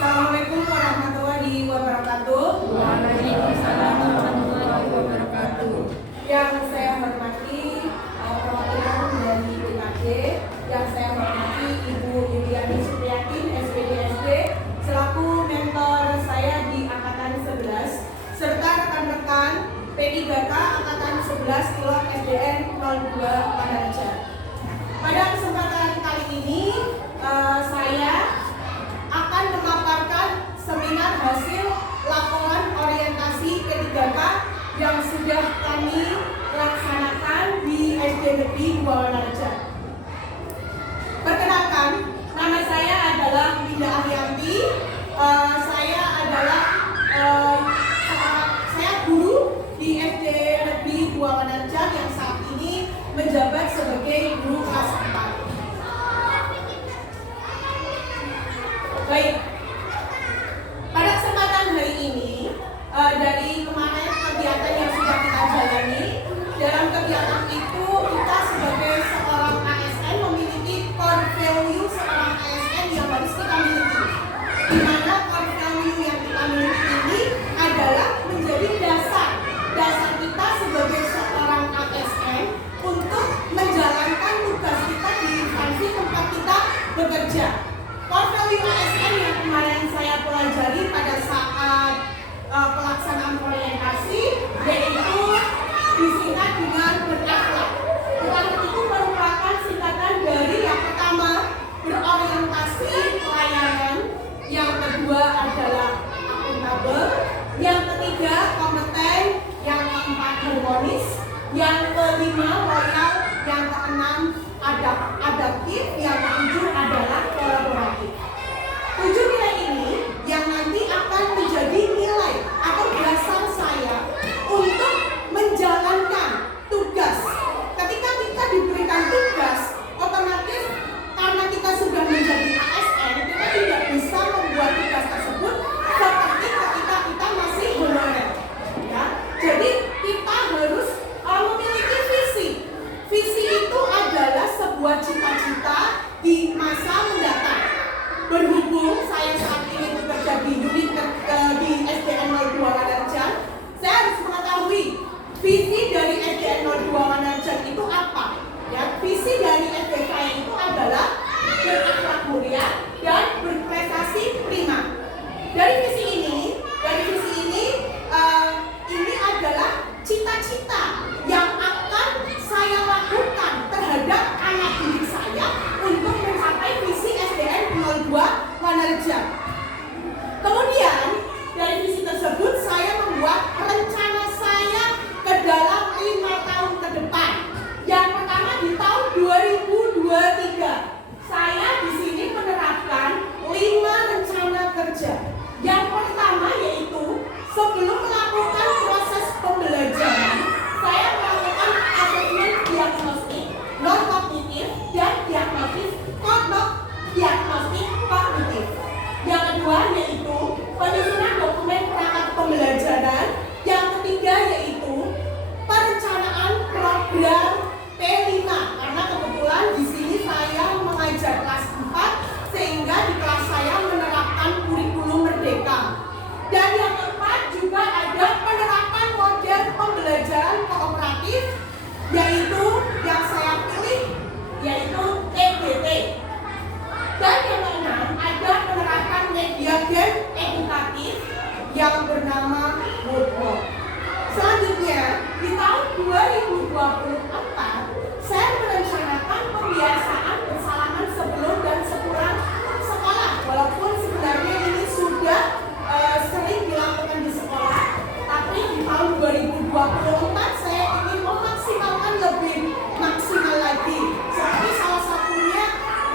Assalamualaikum warahmatullahi wabarakatuh. Waalaikumsalam warahmatullahi wabarakatuh. Yang saya hormati perwakilan dari PKJ, yang saya hormati Ibu Yuliani Supriyatin, SPDSD, selaku mentor saya di Angkatan 11, serta rekan-rekan P3K Angkatan 11 Pilot SDN 02 Panaraja. Pada kesempatan kali ini, saya akan memaparkan seminar hasil laporan orientasi P3K yang sudah kami laksanakan di SD Negeri 2 Panaraja. Perkenalkan, nama saya adalah Winda Arianti. Saya adalah saya guru di SD Negeri 2 Panaraja yang saat ini menjabat sebagai guru kelas 4. Baik, pada kesempatan hari ini, dari kemarin kegiatan yang sudah kita jalani, dalam kegiatan itu kita sebagai seorang ASN memiliki core value seorang ASN yang harus kita miliki, di mana core value yang kita miliki ini adalah menjadi dasar kita sebagai seorang ASN untuk menjalankan tugas kita di instansi tempat kita bekerja. Core value ASN yang kemarin saya pelajari pada saat pelaksanaan orientasi yaitu disingkat dengan berakhlak. Berakhlak itu merupakan singkatan dari yang pertama berorientasi pelayanan, yang kedua adalah akuntabel, yang ketiga kompeten, yang keempat harmonis, yang kelima loyal, yang keenam adaptif, yang ketujuh adalah kolaboratif. 7 nilai ini yang nanti akan menjadi nilai atau dasar saya untuk menjalankan tugas. Ketika kita diberikan tugas, otomatis karena kita sudah menjadi ASN, kita tidak bisa membuat tugas tersebut seperti ketika kita masih honorer. Ya, jadi kita harus memiliki visi. Visi itu adalah sebuah cita-cita di masa mendatang. Berhubung saya saat ini bekerja di unit di SDN 02 Panaraja, saya harus mengetahui visi dari SDN 02 Panaraja itu apa. Ya, visi dari SD saya itu adalah berakhlak mulia dan berprestasi prima. Dari visi ini adalah cita-cita yang akan saya lakukan terhadap anak didik saya untuk mencapai visi SDN 02 Panaraja. Kemudian dari visi tersebut saya membuat rencana saya ke dalam 5 tahun ke depan. Yang pertama di tahun 2023 saya di sini menerapkan 5 rencana kerja. Yang pertama yaitu sebelum melakukan proses pembelajaran, saya melakukan asesmen diagnostik non kognitif dan diagnostik kognitif. Yang kedua yaitu penyusunan dokumen perangkat pembelajaran. Yang ketiga yaitu perencanaan program P5 karena kebetulan di sini saya mengajar kelas 4 sehingga di kelas saya menerapkan kurikulum merdeka. Dan yang keempat juga ada penerapan model pembelajaran kooperatif yaitu yang saya pilih yaitu EBT. Dan yang keenam ada penerapan media game edukatif yang bernama Woodwalk. Selanjutnya di tahun 2024 saya merencanakan pembiasaan bersalaman sebelum dan sepulang sekolah. Walaupun sebenarnya ini sudah sering dilakukan di sekolah, tapi di tahun 2024 saya ingin memaksimalkan lebih maksimal lagi. Seperti salah satunya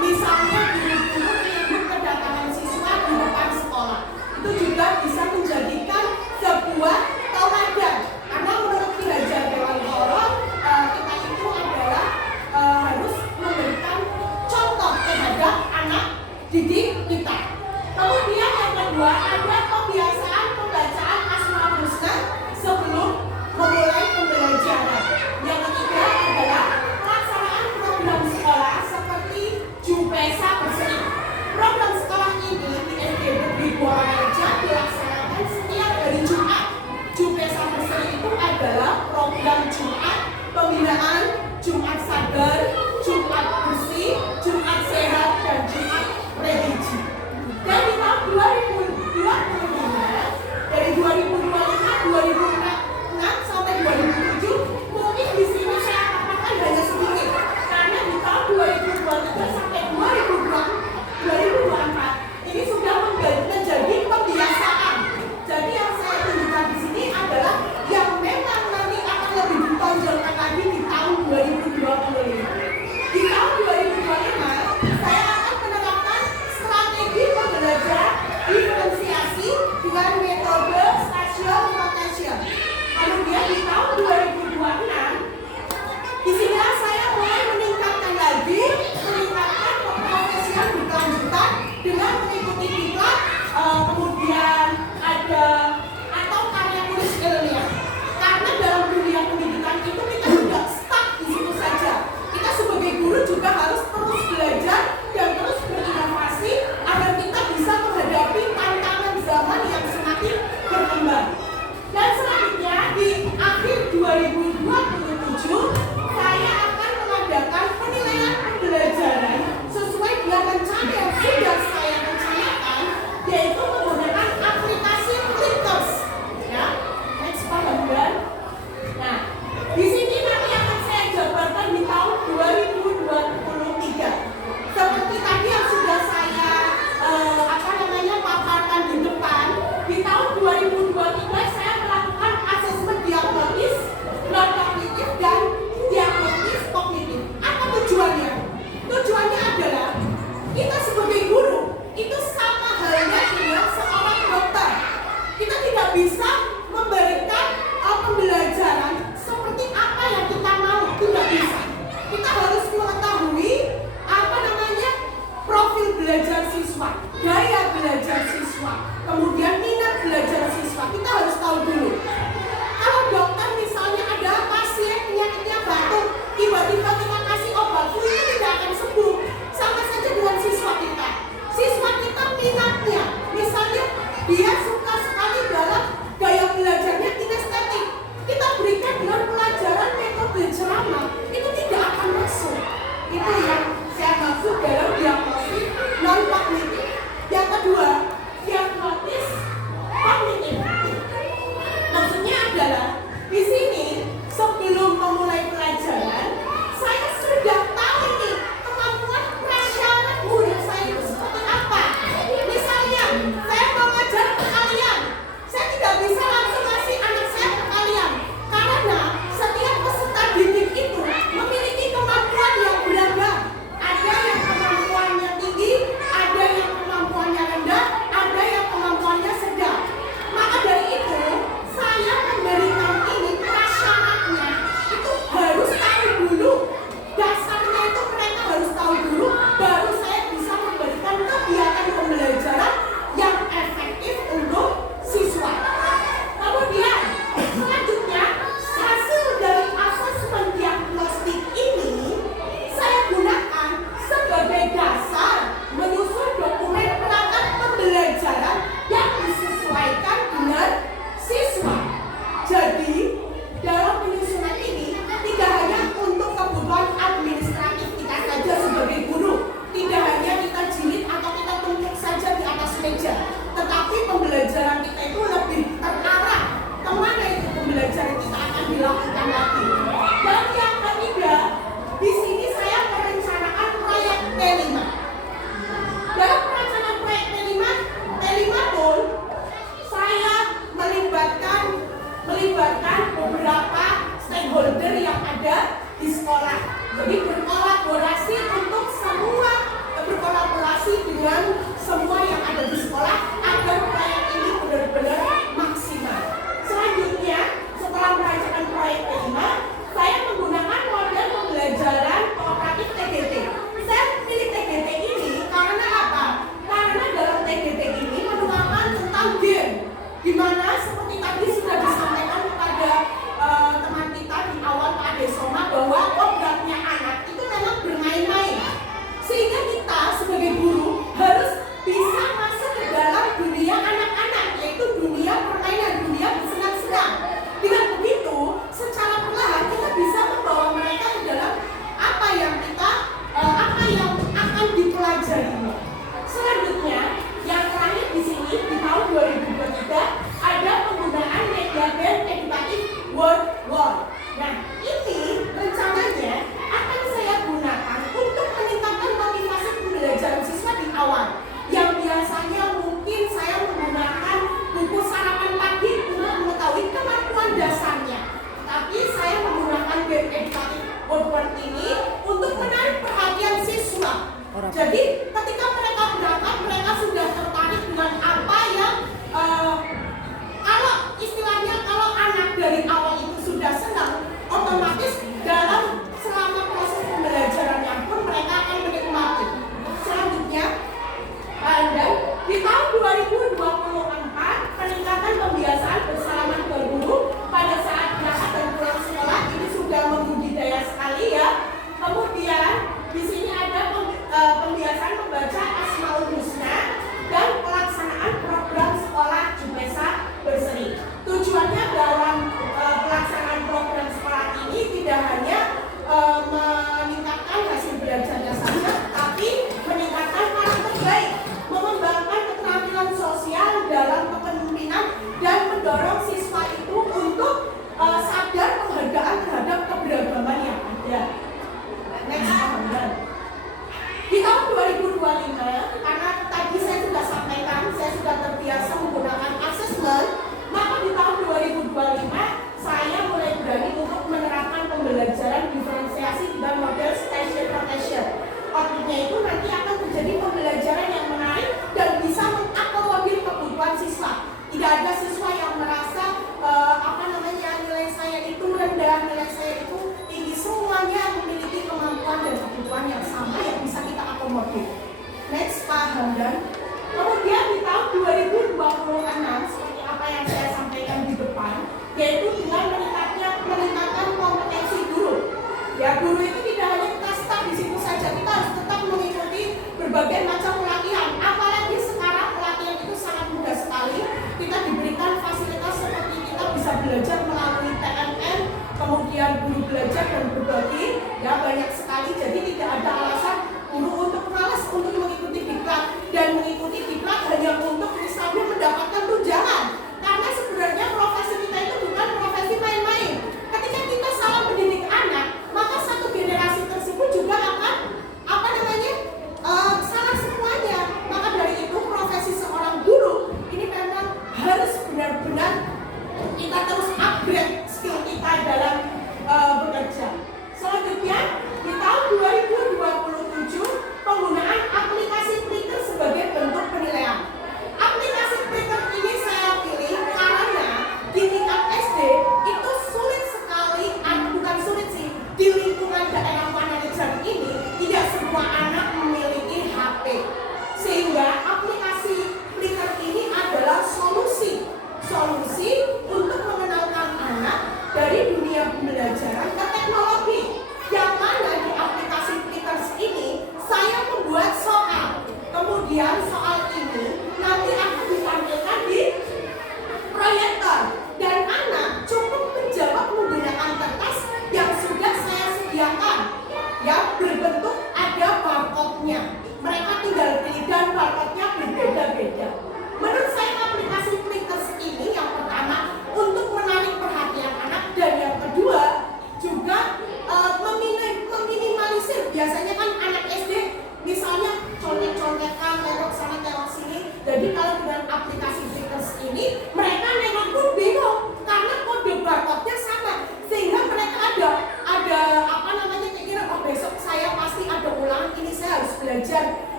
misalnya guru-guru minggu kedatangan siswa di depan sekolah. Itu juga bisa menjadikan sebuah tauladan. Karena menurut Ki Hajar Dewantara kita itu adalah harus memberikan contoh terhadap anak didik kita. Kemudian yang kedua ada pembiasaan pembacaan Asmaul Husna sebelum memulai pembelajaran. Yang ketiga adalah pelaksanaan program sekolah seperti Jupesa Bersih. Program sekolah ini di SD Negeri aja dilaksanakan setiap hari Jumat. Jupesa Berseri itu adalah program Jumat pembinaan, Jumat sadar, Jumat bersih, Jumat sehat, dan Jumat religi. Dan di tahun 2025, dari 2025 sampai 2007, mungkin di sini saya katakan hanya sedikit, karena di tahun 2023 sampai 2024 ini sudah menjadi pembiasaan. Jadi yang saya tunjukkan di sini adalah yang memang nanti akan lebih ditonjolkan lagi di tahun 2025. Di tahun 2025 saya akan menerapkan strategi pembelajaran diferensiasi dengan metode stasiun rotation. Kemudian di tahun 2026 di sini saya mulai meningkatkan pemprofesian berkelanjutan dengan mengikuti diklat, kemudian ada atau karya tulis ilmiah. Karena dalam dunia pendidikan itu kita tidak stuck di situ saja. Kita sebagai guru juga harus terus belajar dan terus berinovasi agar kita bisa menghadapi tantangan zaman yang semakin berkembang. Dan selanjutnya di akhir 2027 saya akan mengadakan penilaian pembelajaran sesuai dengan rencana yang sudah saya rencanakan, yaitu menggunakan aplikasi Flipkers. Ya, next Pak Bambang. Nah, di sini nanti akan saya jabarkan di tahun 2023. Seperti tadi yang sudah saya paparkan di depan, di tahun 2023 saya melakukan asesmen diagnosis, non kognitif dan diagnosis kognitif. Apa tujuannya? Tujuannya adalah kita sebagai guru itu sama halnya dengan seorang dokter. Kita tidak bisa memberikan pembelajaran seperti apa yang kita mau, tidak bisa. Kita harus mengetahui profil belajar siswa, gaya belajar siswa, kemudian minat belajar siswa. Kita harus tahu dulu. Kalau dokter misalnya ada pasien penyakitnya batuk, tiba-tiba kita kasih obat flu, itu tidak akan sembuh. Sama saja dengan siswa kita. Siswa kita minatnya, misalnya dia suka sekali dalam gaya belajarnya kinestetik. Kita berikan dengan pelajaran metode ceramah, itu tidak akan masuk. Itu yang saya maksud dalam diagnosis non kognitif. Yang kedua, diagnosis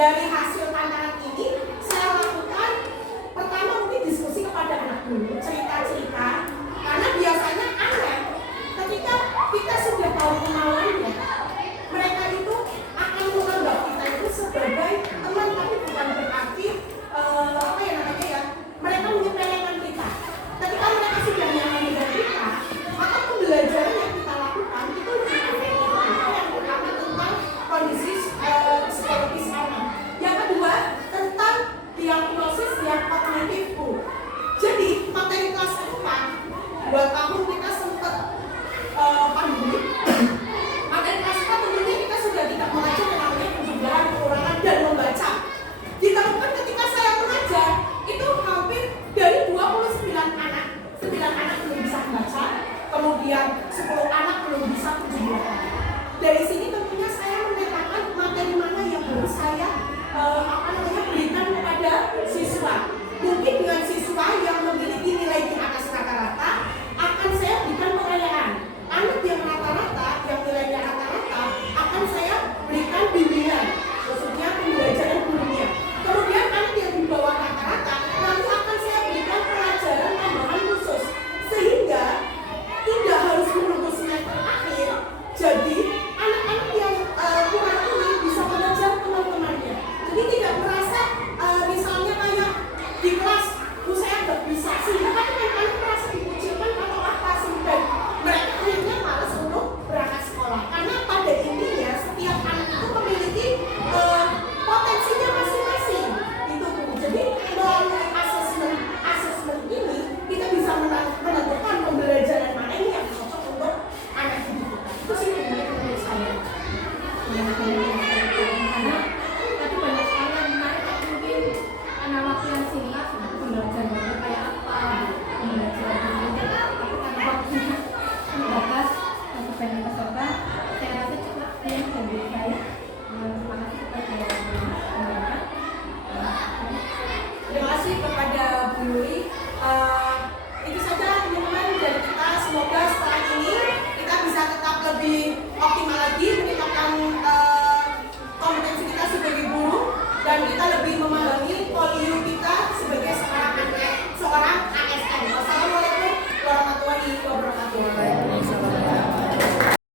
dari hasil tantangan ini saya lakukan pertama mungkin diskusi kepada anak dulu, cerita-cerita, karena biasanya aneh ketika kita sudah tahu kemauannya, mereka itu akan menganggap kita itu sebagai teman, tapi bukan berarti apa ya namanya ya, mereka menyepelekan kita. Ketika mereka sudah nyaman dengan kita, maka pembelajaran yang kita lakukan itu lebih efektif. Itu yang pertama tentang kondisi psikologis anak. Yang kedua tentang diagnosis yang kognitif. Jadi materi kelas 4 buat